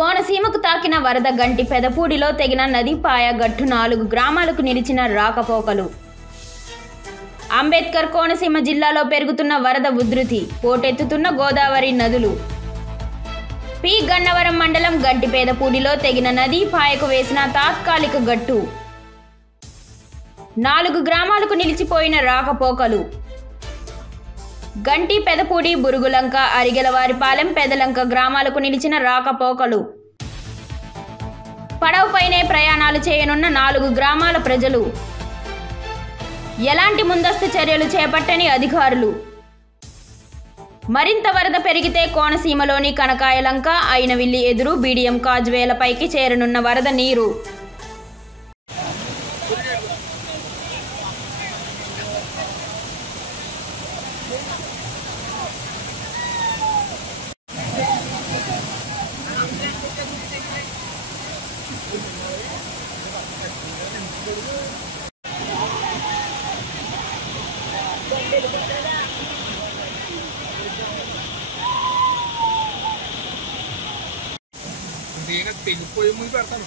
కోనసీమకు తాకిన వరద గంటి పెదపూడిలో తెగిన నదిపాయ గట్టు 4 గ్రామాలకు నిలిచిన రాకపోకలు. అంబేద్కర్ కోనసీమ జిల్లాలో పెరుగుతున్న వరద ఉధృతి, పోటెత్తుతున్న గోదావరి నదులు. పి గన్నవరం మండలం గంటి పెదపూడిలో తెగిన నదిపాయకు వేసిన తాత్కాలిక గట్టు. 4 గ్రామాలకు నిలిచిపోయిన రాకపోకలు. గంటి పెదపూడి, బురుగులంక, అరిగెలవారిపాలెం, పెదలంక గ్రామాలకు నిలిచిన రాకపోకలు. పడవపైనే ప్రయాణాలు చేయనున్న 4 గ్రామాల ప్రజలు. ఎలాంటి ముందస్తు చర్యలు చేపట్టని అధికారులు. మరింత వరద పెరిగితే కోనసీమలోని కనకాయలంక, అయినవిల్లి ఎదురు, బీడియం కాజ్వేలపైకి చేరనున్న వరద నీరు. నేను తెగిపోయి ముందు పెడతాను.